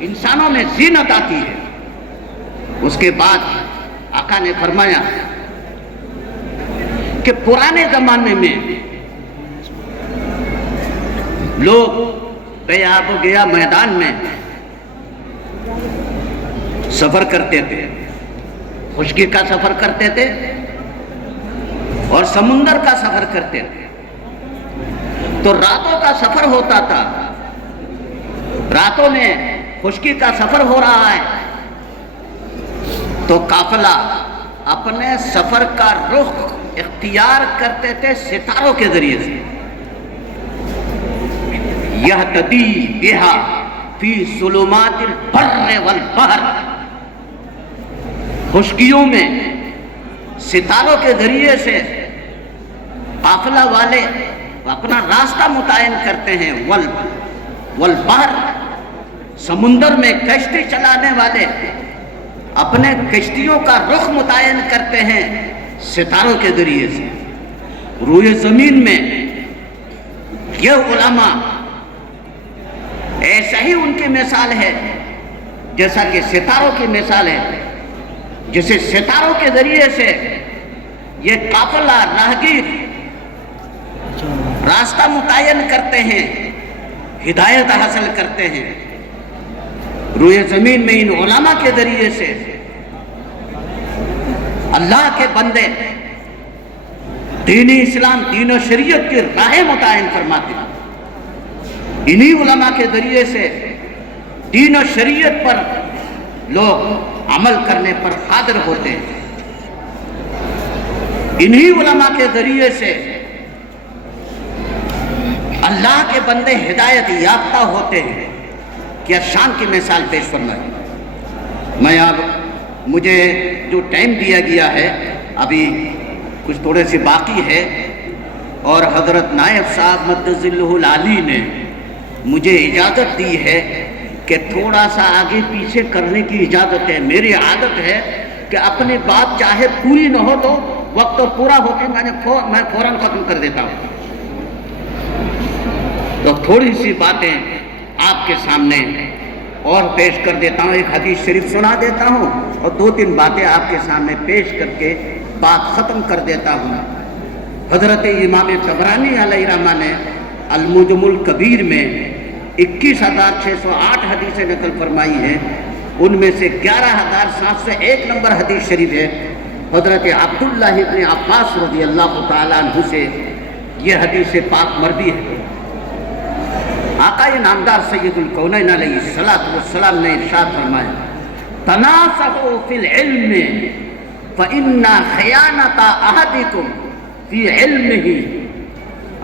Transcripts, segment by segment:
انسانوں میں زینت آتی ہے. اس کے بعد آقا نے فرمایا کہ پرانے زمانے میں لوگ بے آب و گیا میدان میں سفر کرتے تھے، خشکی کا سفر کرتے تھے اور سمندر کا سفر کرتے تھے. تو راتوں کا سفر ہوتا تھا، راتوں میں خشکی کا سفر ہو رہا ہے تو قافلہ اپنے سفر کا رخ اختیار کرتے تھے ستاروں کے ذریعے سے. یہتدی بہا فی ظلمات البر والبحر، خشکیوں میں ستاروں کے ذریعے سے قافلہ والے اپنا راستہ متعین کرتے ہیں. والبحر، سمندر میں کشتی چلانے والے اپنے کشتیوں کا رخ متعین کرتے ہیں ستاروں کے ذریعے سے. روئے زمین میں یہ علماء ایسا ہی ان کی مثال ہے جیسا کہ ستاروں کی مثال ہے. جسے ستاروں کے ذریعے سے یہ قافلہ راہگیر راستہ متعین کرتے ہیں، ہدایت حاصل کرتے ہیں. روئے زمین میں ان علماء کے ذریعے سے اللہ کے بندے دین اسلام، دین و شریعت کی راہیں متعین فرماتے ہیں. انہی علماء کے ذریعے سے دین و شریعت پر لوگ عمل کرنے پر قادر ہوتے ہیں. انہی علماء کے ذریعے سے اللہ کے بندے ہدایت یافتہ ہوتے ہیں. کیا شان کی مثال پیش فرمائے. میں اب مجھے جو ٹائم دیا گیا ہے ابھی کچھ تھوڑے سے باقی ہے، اور حضرت نائب صاحب مدظلہ العالی نے مجھے اجازت دی ہے کہ تھوڑا سا آگے پیچھے کرنے کی اجازت ہے. میری عادت ہے کہ اپنی بات چاہے پوری نہ ہو تو وقت پورا ہو کے میں فوراً ختم کر دیتا ہوں. تو تھوڑی سی باتیں آپ کے سامنے اور پیش کر دیتا ہوں. ایک حدیث شریف سنا دیتا ہوں اور 2-3 باتیں آپ کے سامنے پیش کر کے بات ختم کر دیتا ہوں. حضرت امام طبرانی علیہ رحمہ نے المعجم الکبیر میں 21,608 حدیثیں نقل فرمائی ہیں. ان میں سے 11,701 نمبر حدیث شریف ہے حضرت عبداللہ ابن عباس رضی اللہ تعالیٰ عنہ سے. یہ حدیث پاک مروی ہے. آقا نامدار سید الکونین علیہ السلام نے ارشاد فرمایا تناصحوا فی العلم فإن خیانة أحدكم فی علمه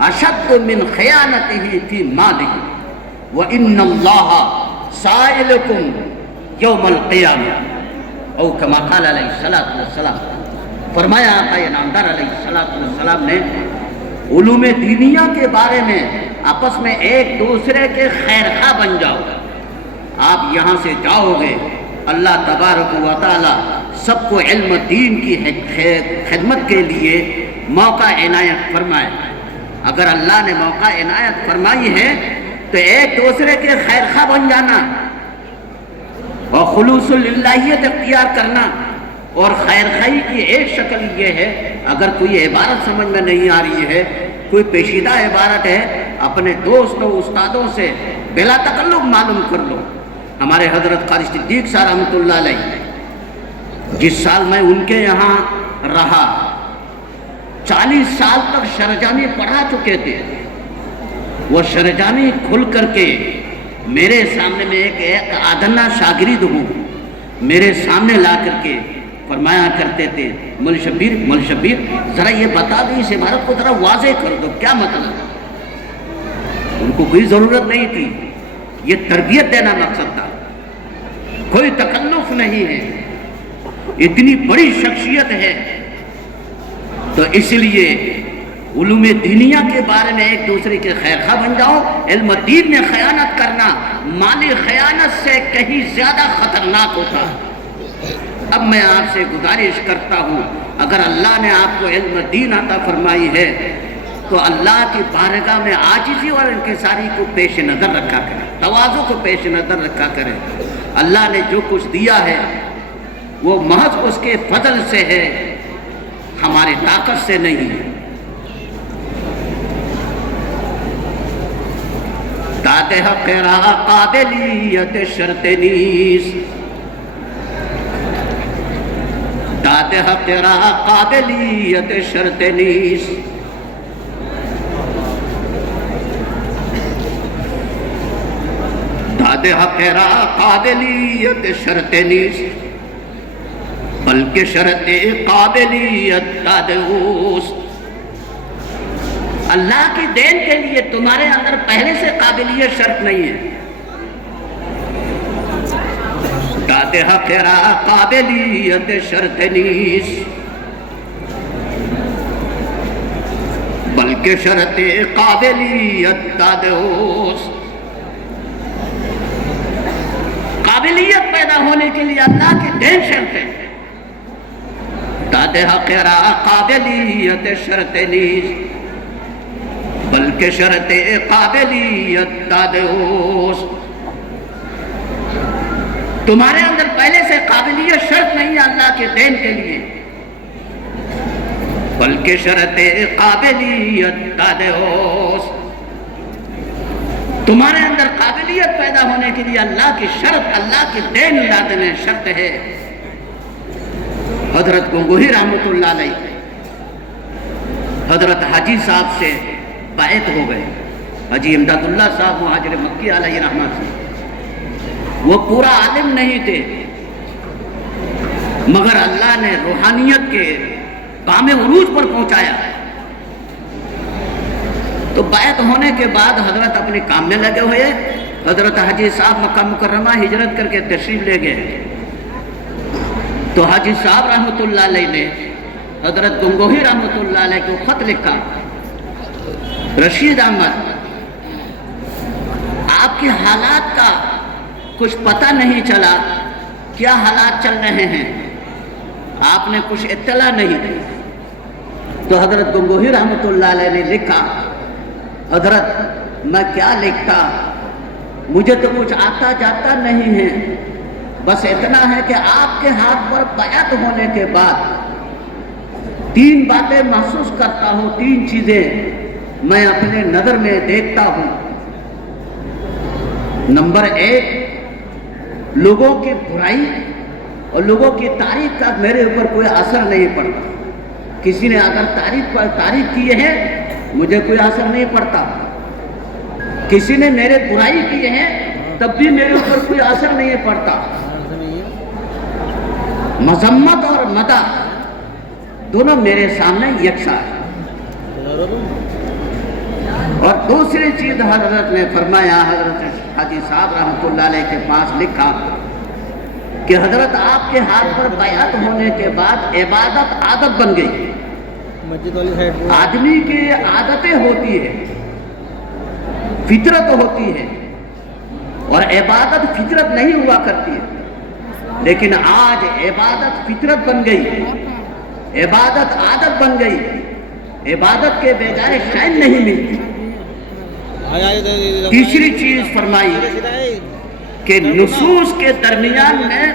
اشد من خیانته فی ماله وإن اللہ سائلکم یوم القیامہ او کما قال علیہ السلام. فرمایا آقا نامدار علیہ السلام نے علوم دینیہ کے بارے میں آپس میں ایک دوسرے کے خیر خواہ بن جاؤ. آپ یہاں سے جاؤ گے، اللہ تبارک و تعالی سب کو علم دین کی خدمت کے لیے موقع عنایت فرمائے. اگر اللہ نے موقع عنایت فرمائی ہے تو ایک دوسرے کے خیر خواہ بن جانا اور خلوص اللہیت اختیار کرنا. اور خیر خواہی کی ایک شکل یہ ہے، اگر کوئی عبارت سمجھ میں نہیں آ رہی ہے، کوئی پیچیدہ عبارت ہے، اپنے دوست و استادوں سے بلا تکلف معلوم کر لو. ہمارے حضرت قاری صدیق صاحب رحمۃ اللہ علیہ، جس سال میں ان کے یہاں رہا 40 سال تک شرجامی پڑھا چکے تھے. وہ شرجامی کھل کر کے میرے سامنے میں ایک آدھنا شاگرد ہوں، میرے سامنے لا کر کے فرمایا کرتے تھے مول شبیر ذرا یہ بتا دو، اس عبارت کو ذرا واضح کر دو، کیا مطلب. ان کو کوئی ضرورت نہیں تھی، یہ تربیت دینا مقصد تھا، کوئی تکلف نہیں ہے. اتنی بڑی شخصیت ہے تو اس لیے علوم دینیہ کے بارے میں ایک دوسرے کے خیر خواہ بن جاؤ. علم دین میں خیانت کرنا مالی خیانت سے کہیں زیادہ خطرناک ہوتا ہے. اب میں آپ سے گزارش کرتا ہوں، اگر اللہ نے آپ کو علم دین عطا فرمائی ہے تو اللہ کی بارگاہ میں عاجزی اور انکساری کو پیش نظر رکھا کرے، تواضع کو پیش نظر رکھا کرے۔ اللہ نے جو کچھ دیا ہے وہ محض اس کے فضل سے ہے، ہماری طاقت سے نہیں ہے۔ داد حق را قابلیت شرط نیست، داد حق را قابلیت شرط نیست، داد حق را قابلیت شرط نیست، بلکہ شرط قابلیت داد اوست۔ اللہ کی دین کے لیے تمہارے اندر پہلے سے قابلیت شرط نہیں ہے۔ داد حق را قابلیت شرط نیست، بلکہ شرط قابلیت داد اوست۔ قابلیت پیدا ہونے کے لیے اللہ کی دین شرط ہے۔ داد حق را قابلیت شرط نیست، بلکہ شرط قابلیت داد اوست۔ تمہارے اندر پہلے سے قابلیت شرط نہیں ہے اللہ کے دین کے لیے، بلکہ شرط قابلیت داد اوست۔ تمہارے اندر قابلیت پیدا ہونے کے لیے اللہ کی شرط، اللہ کی دین لازم شرط ہے۔ حضرت گنگوہی رحمۃ اللہ علیہ حضرت حاجی صاحب سے بیعت ہو گئے، حاجی امداد اللہ صاحب مہاجر مکی علیہ رحمت سے۔ وہ پورا عالم نہیں تھے، مگر اللہ نے روحانیت کے کام عروج پر پہنچایا۔ تو بیعت ہونے کے بعد حضرت اپنے کام میں لگے ہوئے، حضرت حاجی صاحب مکہ مکرمہ ہجرت کر کے تشریف لے گئے۔ تو حاجی صاحب رحمۃ اللہ علیہ نے حضرت گنگوہی رحمۃ اللہ علیہ کو خط لکھا، رشید احمد آپ کے حالات کا کچھ پتہ نہیں چلا، کیا حالات چل رہے ہیں، آپ نے کچھ اطلاع نہیں دی۔ تو حضرت گنگوہی رحمۃ اللہ علیہ نے لکھا، حضرت میں کیا لکھتا، مجھے تو کچھ آتا جاتا نہیں ہے، بس اتنا ہے کہ آپ کے ہاتھ پر بیعت ہونے کے بعد 3 باتیں محسوس کرتا ہوں، 3 چیزیں میں اپنے نظر میں دیکھتا ہوں۔ نمبر 1، لوگوں کی برائی اور لوگوں کی تعریف کا میرے اوپر کوئی اثر نہیں پڑتا۔ کسی نے اگر تعریف کیے ہیں مجھے کوئی اثر نہیں پڑتا، کسی نے میرے برائی کیے ہیں تب بھی میرے اوپر کوئی اثر نہیں پڑتا۔ مذمت اور مدح دونوں میرے سامنے یکساں ہیں۔ اور دوسری چیز حضرت نے فرمایا، حضرت حاجی صاحب رحمۃ اللہ علیہ کے پاس لکھا کہ حضرت آپ کے ہاتھ پر بیعت ہونے کے بعد عبادت عادت بن گئی۔ آدمی کی عادتیں ہوتی ہے، فطرت ہوتی ہے، اور عبادت فطرت نہیں ہوا کرتی ہے، لیکن آج عبادت فطرت بن گئی، عبادت عادت بن گئی، عبادت کے بجائے شین نہیں ملتی۔ تیسری چیز فرمائی کہ نصوص کے درمیان میں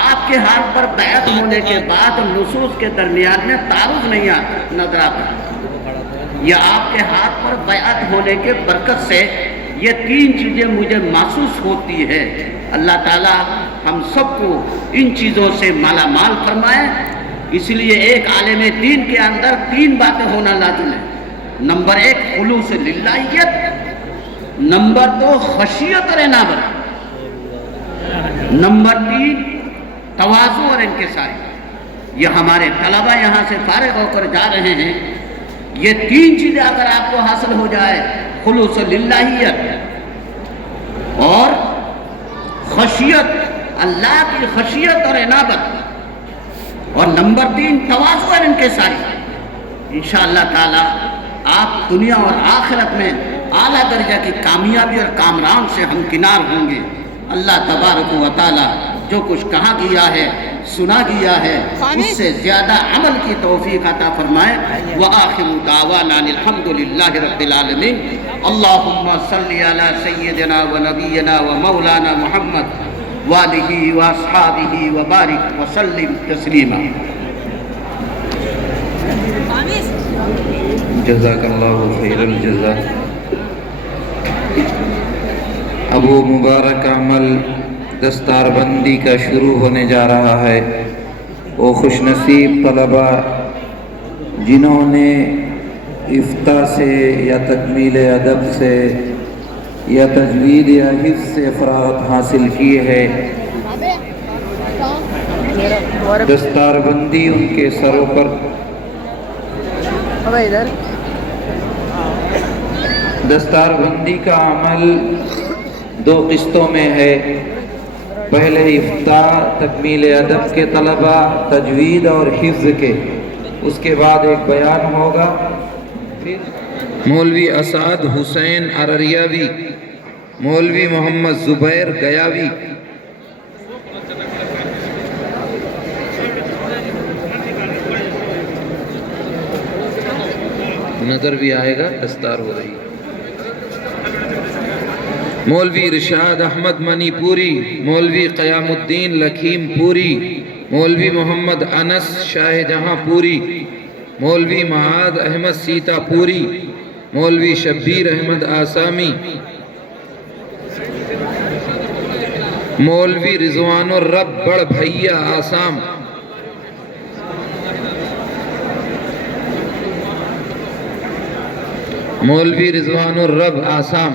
آپ کے ہاتھ پر بیعت ہونے کے بعد نصوص کے درمیان میں تعارض نہیں نظر آتا۔ یہ آپ کے ہاتھ پر بیعت ہونے کے برکت سے یہ 3 چیزیں مجھے محسوس ہوتی ہے۔ اللہ تعالیٰ ہم سب کو ان چیزوں سے مالا مال فرمائے۔ اس لیے ایک عالم دین کے اندر 3 باتیں ہونا لازم ہے۔ نمبر 1 خلوص للہیت، نمبر 2 خشیت اور انابت، نمبر 3 تواضع اور انکساری۔ یہ ہمارے طلبہ یہاں سے فارغ ہو کر جا رہے ہیں، یہ 3 چیزیں اگر آپ کو حاصل ہو جائے، خلوص للہیت اور خشیت، اللہ کی خشیت اور انابت، اور نمبر 3 تواضع اور انکساری، انشاءاللہ تعالی آپ دنیا اور آخرت میں اعلیٰ درجہ کی کامیابی اور کامران سے ہمکنار ہوں گے۔ اللہ تبارک و تعالی جو کچھ کہا گیا ہے سنا دیا ہے اس سے زیادہ عمل کی توفیق عطا فرمائے۔ وآخر دعوانا الحمدللہ رب العالمین۔ اللہم صلی علی سیدنا و نبینا و مولانا محمد وآلہ واصحابہ وبارک وسلم تسلیما۔ جزاک اللہ خیر الجزا۔ اب وہ مبارک عمل دستار بندی کا شروع ہونے جا رہا ہے۔ وہ خوش نصیب طلبہ جنہوں نے افتاء سے یا تکمیل ادب سے یا تجوید یا حفظ سے فراغت حاصل کی ہے، دستار بندی ان کے سروں پر دستار بندی کا عمل 2 قسطوں میں ہے۔ پہلے افتاء تکمیل ادب کے طلبہ، تجوید اور حفظ کے، اس کے بعد ایک بیان ہوگا۔ پھر مولوی اسعد حسین ارریاوی، مولوی محمد زبیر گیاوی، نظر بھی آئے گا، دستار ہو رہی ہے، مولوی ارشاد احمد منی پوری، مولوی قیام الدین لکھیم پوری، مولوی محمد انس شاہ جہاں پوری، مولوی معاذ احمد سیتا پوری، مولوی شبیر احمد آسامی، مولوی رضوان الرب بڑ بھیا آسام، مولوی رضوان الرب آسام،